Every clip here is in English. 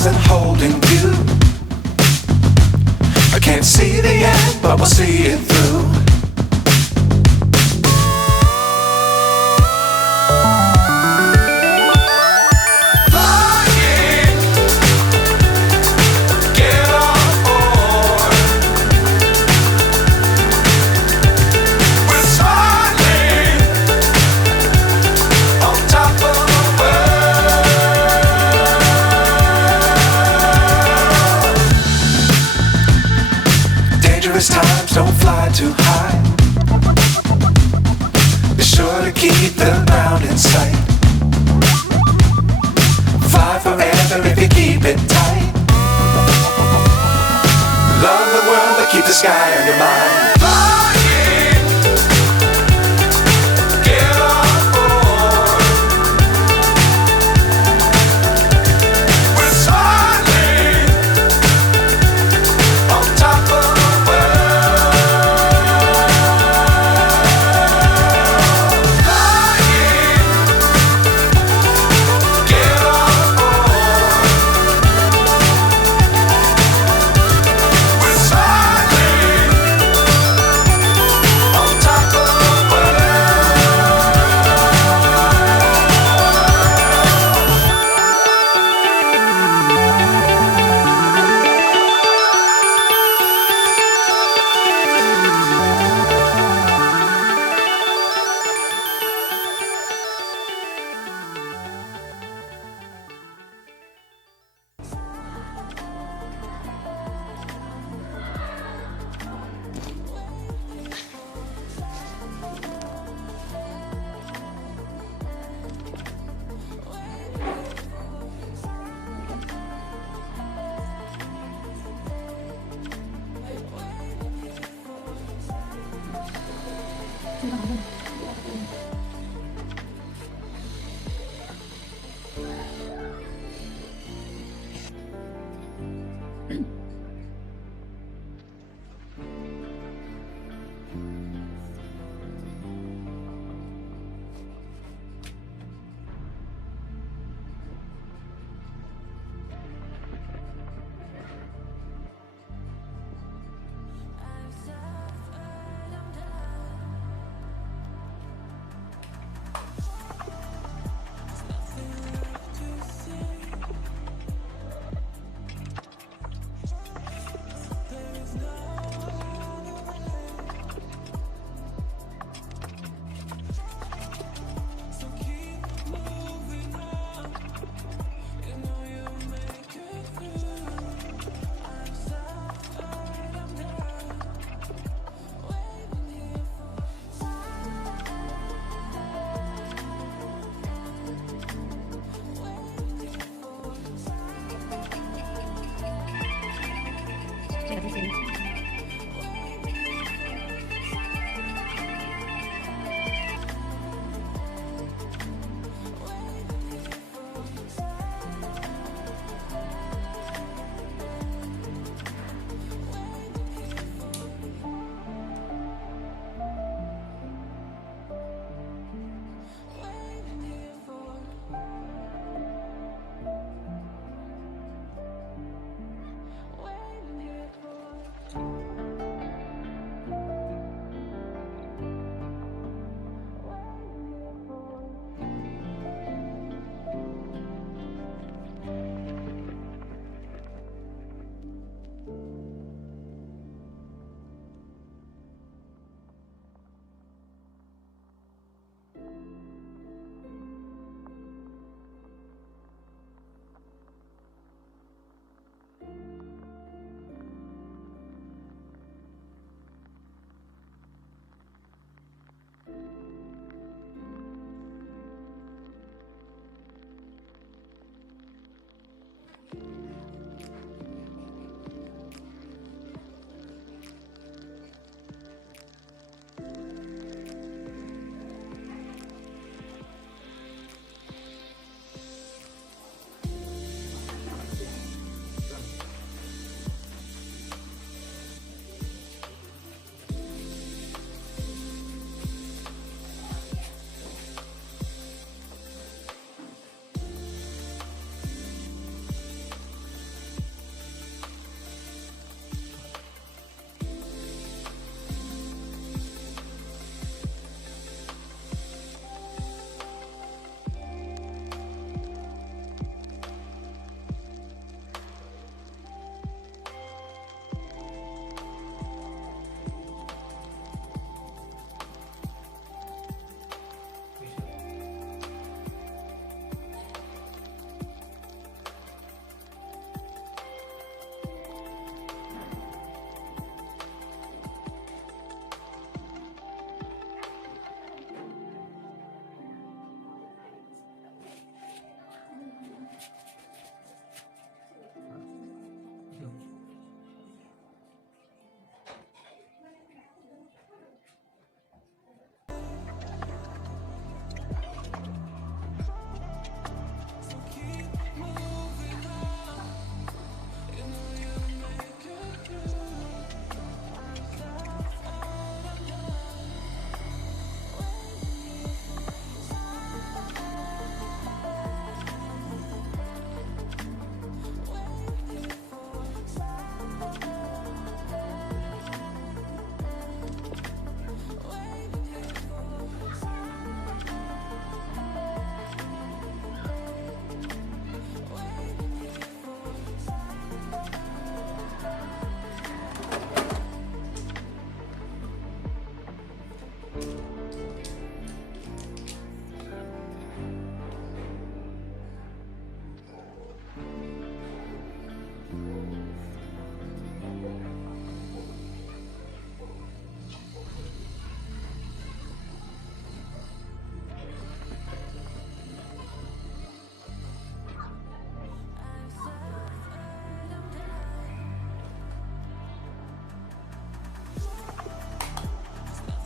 arms and holding you. I can't see the end, but we'll see it through. Times don't fly too high. Be sure to keep the ground in sight. Fly forever if you keep it tight. Love the world but keep the sky on your mind.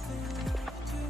Nothing left to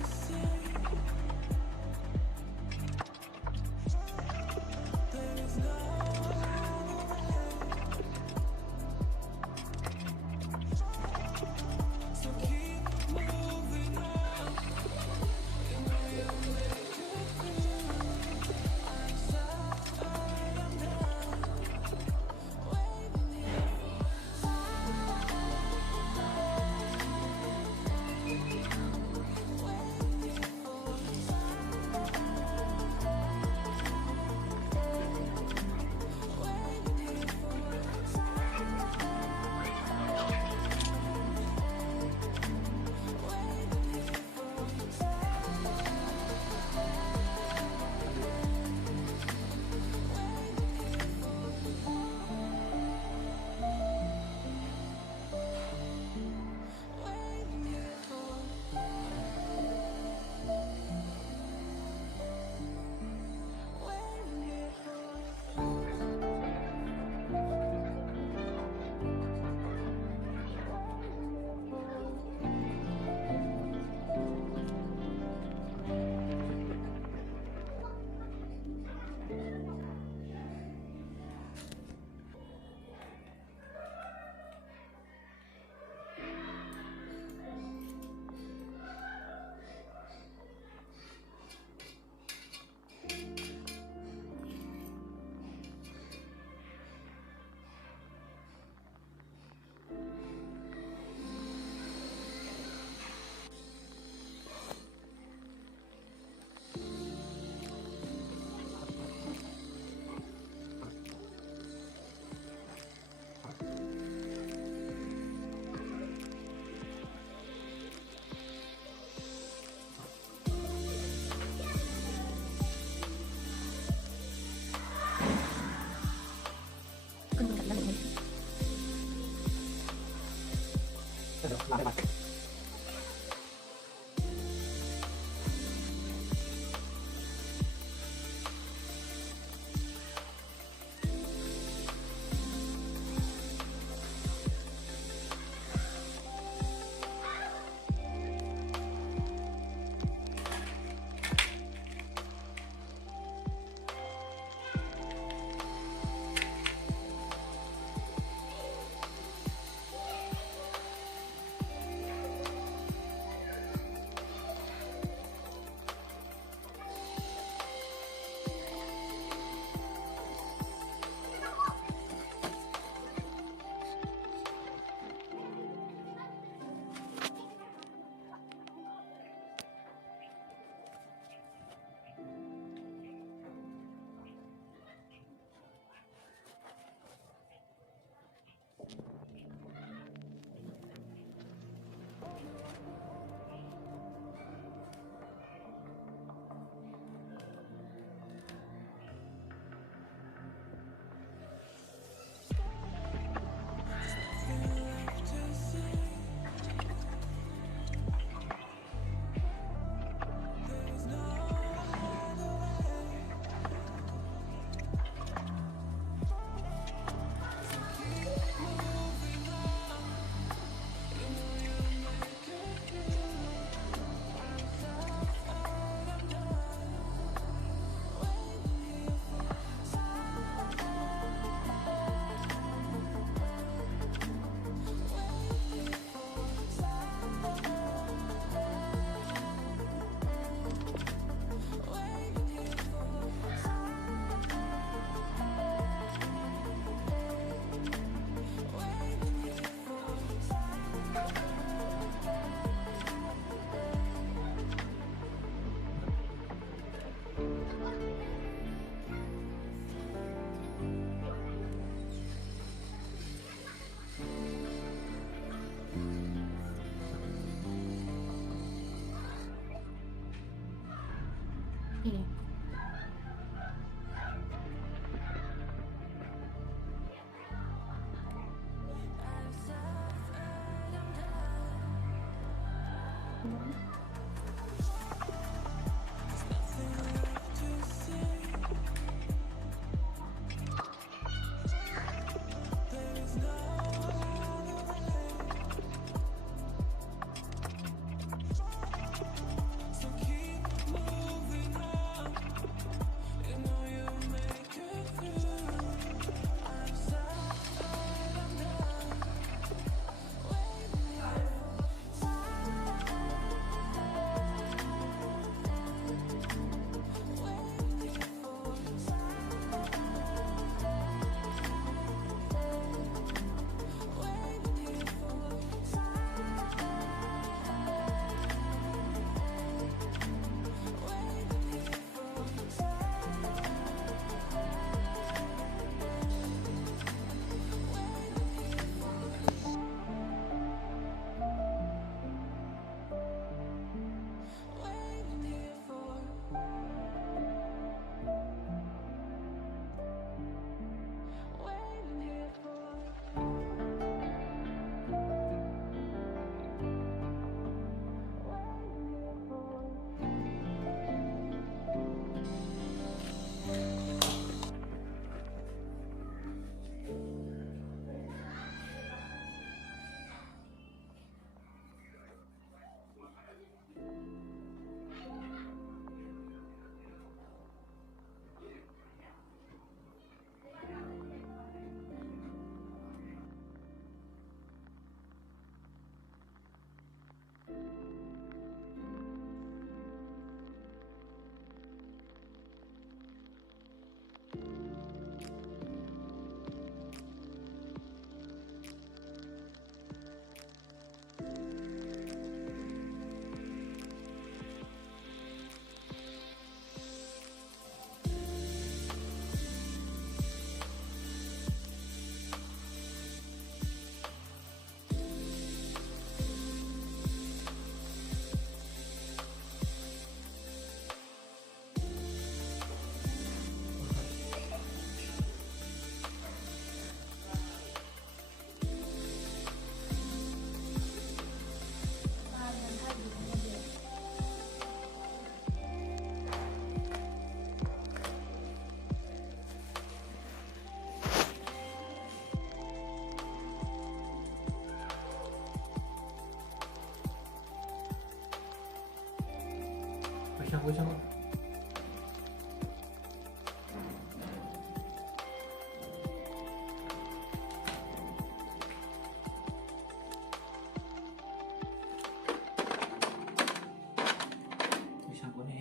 为什么？为啥不呢？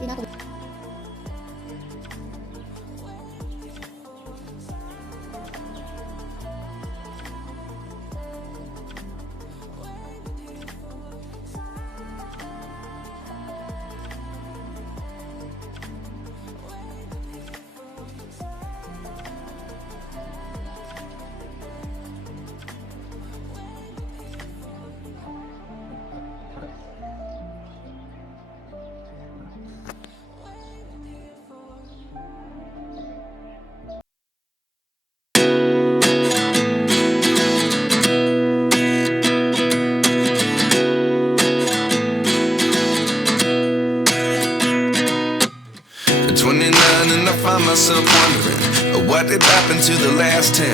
ปีหน้ากู At 29 and I find myself wondering what did happen to the last 10.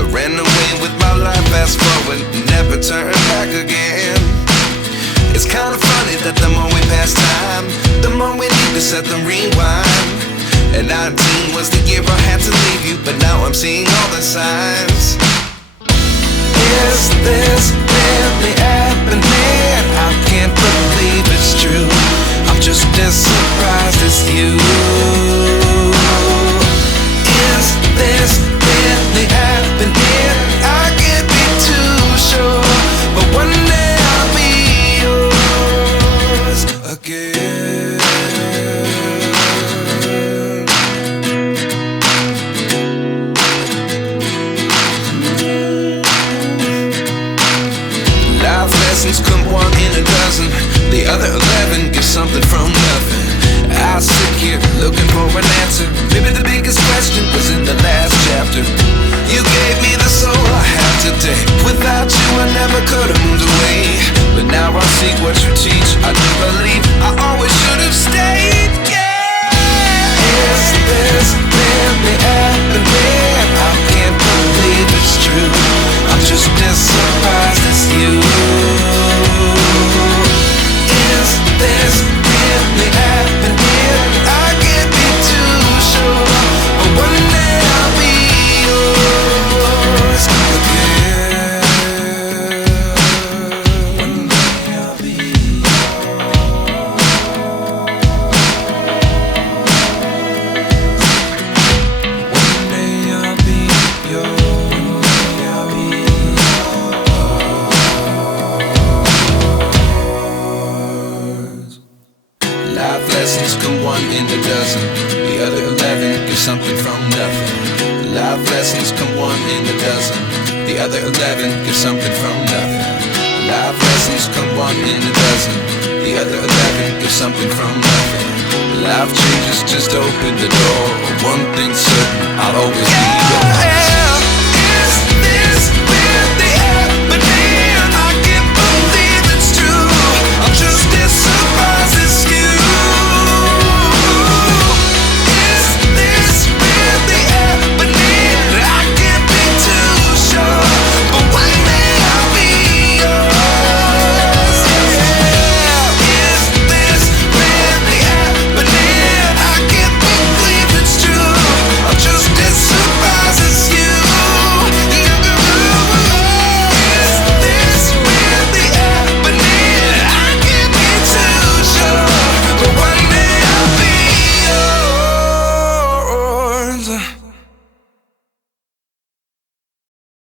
I ran away with my life, fast forward, never turn back again. It's kind of funny that the more we pass time, the more we need to set the rewind. And 19 was the year I had to leave you, but now I'm seeing all the signs. Is this really happening? I can't believe it's true. I'm just as surprised as you. Is this really happening? I can't be too sure, but one day I'll be yours again. Life lessons come one in a dozen. The other 11 give something from nothing. I sit here looking for an answer. Maybe the biggest question was in the last chapter. You gave me the soul I have today. Without you I never could have moved away. But now I see what you teach. I do believe I always should have stayed. Yeah. Is this really happening? I can't believe it's true. I'm just as surprised as you. Is this really happening? I can't be too sure, but one day I'll be yours again. One day I'll be yours. One day I'll be yours. I'll be yours. Life lessons come one in a dozen. The other 11 give something from nothing. Life lessons come one in a dozen. The other 11 give something from nothing. Life lessons come one in a dozen. The other 11 give something from nothing. Life changes just open the door. One thing's certain, I'll always be yours.